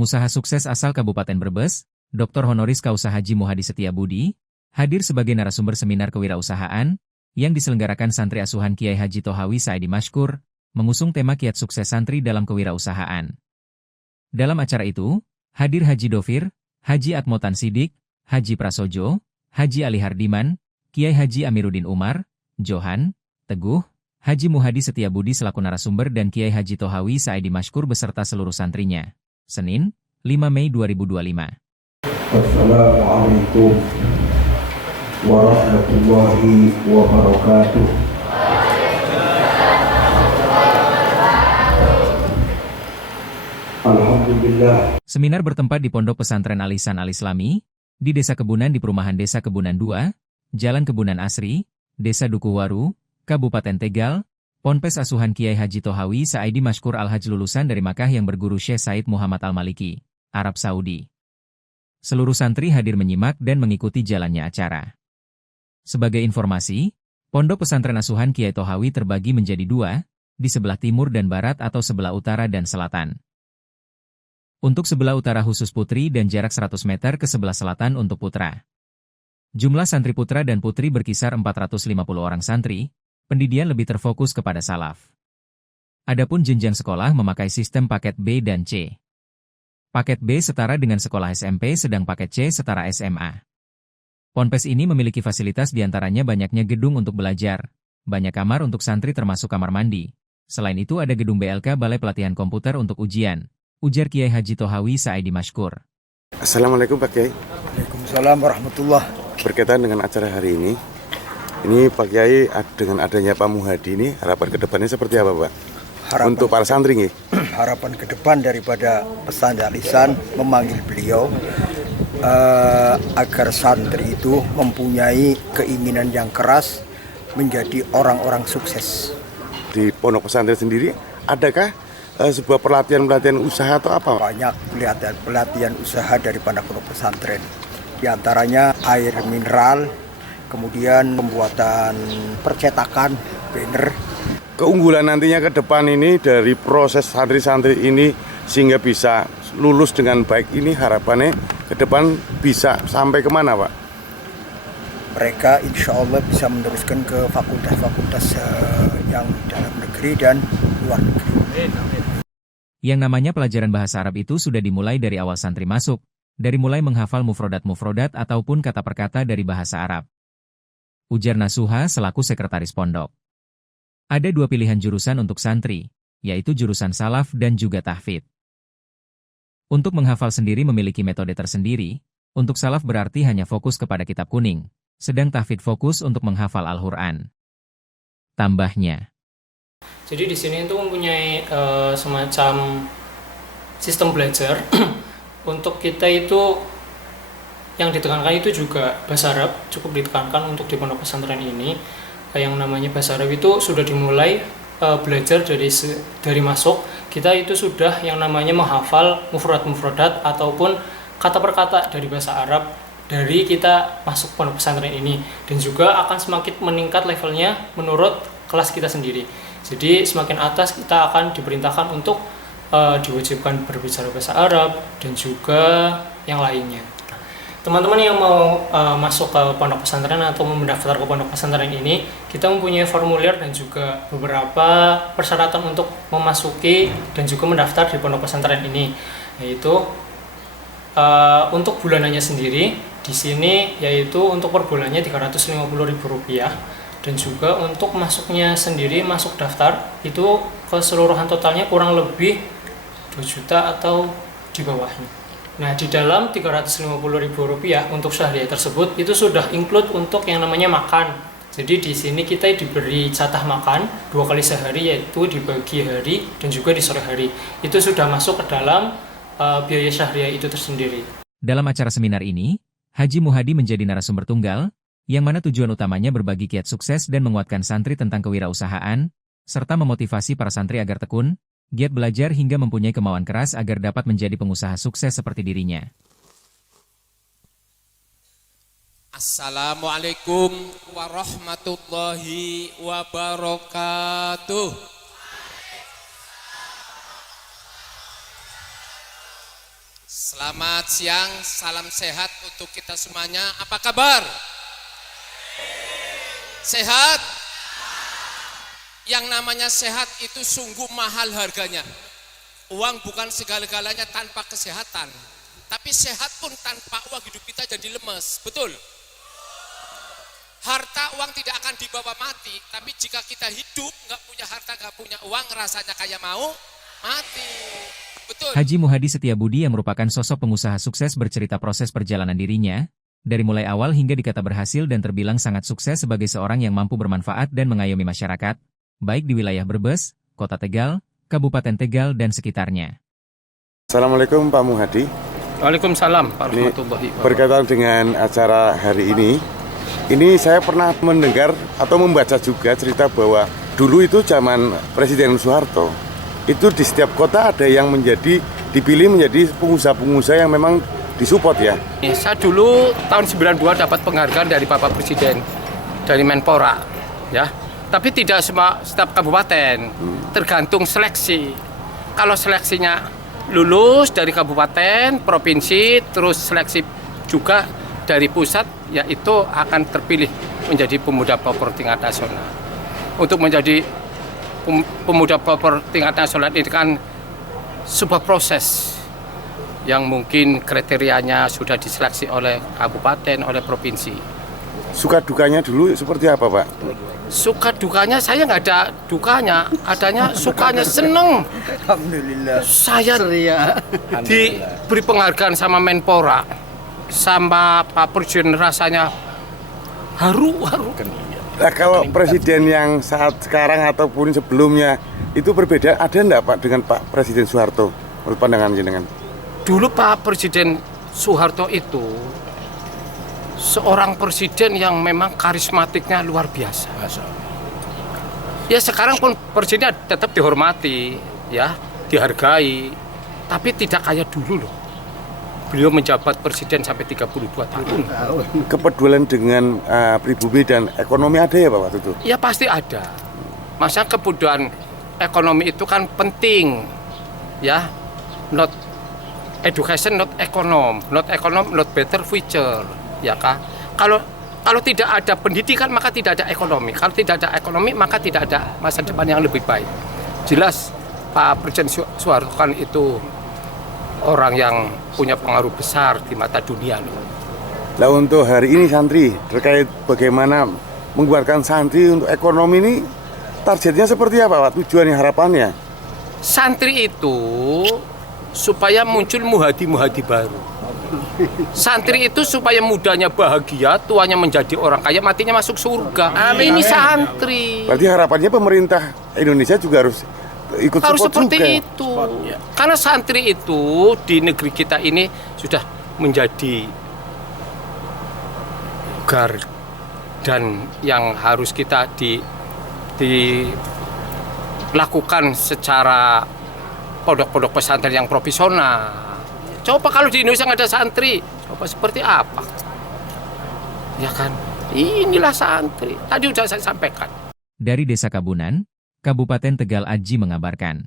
pengusaha sukses asal Kabupaten Brebes, Dr. Honoris Causa Haji Muhadi Setiabudi, hadir sebagai narasumber seminar kewirausahaan yang diselenggarakan santri asuhan Kiai Haji Tohawi Saidi Mashkur, mengusung tema Kiat Sukses Santri dalam Kewirausahaan. Dalam acara itu, hadir Haji Dofir, Haji Atmotan Sidik, Haji Prasojo, Haji Ali Hardiman, Kiai Haji Amiruddin Umar, Johan, Teguh, Haji Muhadi Setiabudi selaku narasumber dan Kiai Haji Tohawi Saidi Mashkur beserta seluruh santrinya. Senin, 5 Mei 2025. Assalamualaikum warahmatullahi wabarakatuh. Alhamdulillah. Seminar bertempat di Pondok Pesantren Al-Ihsan Al-Islami, di Desa Kebunan di Perumahan Desa Kebunan 2, Jalan Kebunan Asri, Desa Dukuhwaru, Kabupaten Tegal, Ponpes Asuhan Kiai Haji Tohawi Saidi Mashkur Al-Haj lulusan dari Makkah yang berguru Syekh Said Muhammad Al-Maliki, Arab Saudi. Seluruh santri hadir menyimak dan mengikuti jalannya acara. Sebagai informasi, Pondok Pesantren Asuhan Kiai Tohawi terbagi menjadi 2, di sebelah timur dan barat atau sebelah utara dan selatan. Untuk sebelah utara khusus putri dan jarak 100 meter ke sebelah selatan untuk putra. Jumlah santri putra dan putri berkisar 450 orang santri, pendidikan lebih terfokus kepada salaf. Adapun jenjang sekolah memakai sistem paket B dan C. Paket B setara dengan sekolah SMP sedang paket C setara SMA. Ponpes ini memiliki fasilitas diantaranya banyaknya gedung untuk belajar, banyak kamar untuk santri termasuk kamar mandi. Selain itu ada gedung BLK Balai Pelatihan Komputer untuk ujian, ujar Kiai Haji Tohawi Saidi Mashkur. Assalamualaikum Pak Kiai. Waalaikumsalam warahmatullah. Berkaitan dengan acara hari ini Pak Kiai dengan adanya Pak Muhadi ini harapan kedepannya seperti apa Pak? Untuk para santri nih. Harapan ke depan daripada pesantren Al-Ihsan memanggil beliau agar santri itu mempunyai keinginan yang keras menjadi orang-orang sukses. Di pondok pesantren sendiri adakah sebuah pelatihan usaha atau apa? Banyak pelatihan usaha daripada pondok pesantren. Di antaranya air mineral, kemudian pembuatan percetakan banner. Keunggulan nantinya ke depan ini dari proses santri-santri ini sehingga bisa lulus dengan baik ini harapannya ke depan bisa sampai kemana Pak? Mereka insya Allah bisa meneruskan ke fakultas-fakultas yang dalam negeri dan luar negeri. Yang namanya pelajaran bahasa Arab itu sudah dimulai dari awal santri masuk, dari mulai menghafal mufrodat-mufrodat ataupun kata per kata dari bahasa Arab. Ujar Nasuha selaku sekretaris pondok. Ada 2 pilihan jurusan untuk santri, yaitu jurusan salaf dan juga tahfidz. Untuk menghafal sendiri memiliki metode tersendiri, untuk salaf berarti hanya fokus kepada kitab kuning, sedang tahfidz fokus untuk menghafal Al-Quran. Tambahnya. Jadi di sini itu mempunyai semacam sistem belajar untuk kita itu yang ditekankan itu juga bahasa Arab cukup ditekankan untuk di pondok pesantren ini. Yang namanya bahasa Arab itu sudah dimulai belajar dari masuk kita itu sudah yang namanya menghafal mufrodat ataupun kata per kata dari bahasa Arab dari kita masuk pondok pesantren ini, dan juga akan semakin meningkat levelnya menurut kelas kita sendiri. Jadi semakin atas kita akan diperintahkan untuk diwajibkan berbicara bahasa Arab dan juga yang lainnya. Teman-teman yang mau masuk ke pondok pesantren atau mendaftar ke pondok pesantren ini, kita mempunyai formulir dan juga beberapa persyaratan untuk memasuki dan juga mendaftar di pondok pesantren ini, yaitu untuk bulanannya sendiri di sini yaitu untuk per bulannya Rp350.000, dan juga untuk masuknya sendiri masuk daftar itu keseluruhan totalnya kurang lebih 2 juta atau di bawahnya. Nah, di dalam Rp350.000 untuk syahriah tersebut itu sudah include untuk yang namanya makan. Jadi di sini kita diberi jatah makan 2 kali sehari, yaitu di pagi hari dan juga di sore hari. Itu sudah masuk ke dalam biaya syahriah itu tersendiri. Dalam acara seminar ini, Haji Muhadi menjadi narasumber tunggal, yang mana tujuan utamanya berbagi kiat sukses dan menguatkan santri tentang kewirausahaan, serta memotivasi para santri agar tekun, giat belajar hingga mempunyai kemauan keras agar dapat menjadi pengusaha sukses seperti dirinya. Assalamualaikum warahmatullahi wabarakatuh. Selamat siang, salam sehat untuk kita semuanya. Apa kabar? Sehat? Yang namanya sehat itu sungguh mahal harganya. Uang bukan segala-galanya tanpa kesehatan. Tapi sehat pun tanpa uang hidup kita jadi lemes, betul? Harta uang tidak akan dibawa mati, tapi jika kita hidup nggak punya harta, nggak punya uang, rasanya kayak mau mati. Betul. Haji Muhadi Setiabudi yang merupakan sosok pengusaha sukses bercerita proses perjalanan dirinya, dari mulai awal hingga dikata berhasil dan terbilang sangat sukses sebagai seorang yang mampu bermanfaat dan mengayomi masyarakat, baik di wilayah Brebes, Kota Tegal, Kabupaten Tegal, dan sekitarnya. Assalamualaikum Pak Muhadi. Waalaikumsalam Ini warahmatullahi wabarakatuh. berkaitan dengan acara hari ini saya pernah mendengar atau membaca juga cerita bahwa dulu itu zaman Presiden Soeharto, itu di setiap kota ada yang dipilih menjadi pengusaha-pengusaha yang memang disupport ya. Saya dulu tahun 92 dapat penghargaan dari Bapak Presiden, dari Menpora, ya. Tapi tidak setiap kabupaten, tergantung seleksi. Kalau seleksinya lulus dari kabupaten, provinsi, terus seleksi juga dari pusat, yaitu akan terpilih menjadi pemuda pelopor tingkat nasional. Untuk menjadi pemuda pelopor tingkat nasional ini kan sebuah proses yang mungkin kriterianya sudah diseleksi oleh kabupaten, oleh provinsi. Suka dukanya dulu seperti apa Pak? Suka dukanya saya nggak ada dukanya, adanya sukanya, seneng. Alhamdulillah. Saya diberi penghargaan sama Menpora, sama Pak Presiden, rasanya haru. Nah, kalau presiden yang saat sekarang ataupun sebelumnya itu berbeda, ada enggak Pak dengan Pak Presiden Soeharto menurut pandangan jenengan? Dulu Pak Presiden Soeharto itu seorang presiden yang memang karismatiknya luar biasa. Ya sekarang pun presiden tetap dihormati, ya, dihargai, tapi tidak kayak dulu loh. Beliau menjabat presiden sampai 32 tahun. Kepedulian dengan pribumi dan ekonomi ada ya Pak waktu itu? Ya pasti ada. Masa kebutuhan ekonomi itu kan penting, ya. Not education, not econom, not better future, ya kan? Kalau tidak ada pendidikan maka tidak ada ekonomi. Kalau tidak ada ekonomi maka tidak ada masa depan yang lebih baik. Jelas Pak Presiden Soeharto kan itu orang yang punya pengaruh besar di mata dunia loh. Nah untuk hari ini santri terkait bagaimana mengeluarkan santri untuk ekonomi ini, targetnya seperti apa Pak? Tujuannya, harapannya? Santri itu supaya muncul muhadi-muhadi baru. Santri itu supaya mudanya bahagia, tuanya menjadi orang kaya, matinya masuk surga. Amin. Ini santri. Berarti harapannya pemerintah Indonesia juga harus ikut Harus support seperti juga. itu. Karena santri itu di negeri kita ini sudah menjadi dan yang harus kita dilakukan secara pondok-pondok pesantren yang profesional. Coba kalau di Indonesia nggak ada santri, coba seperti apa? Ya kan, inilah santri. Tadi sudah saya sampaikan. Dari Desa Kabunan, Kabupaten Tegal, Aji mengabarkan.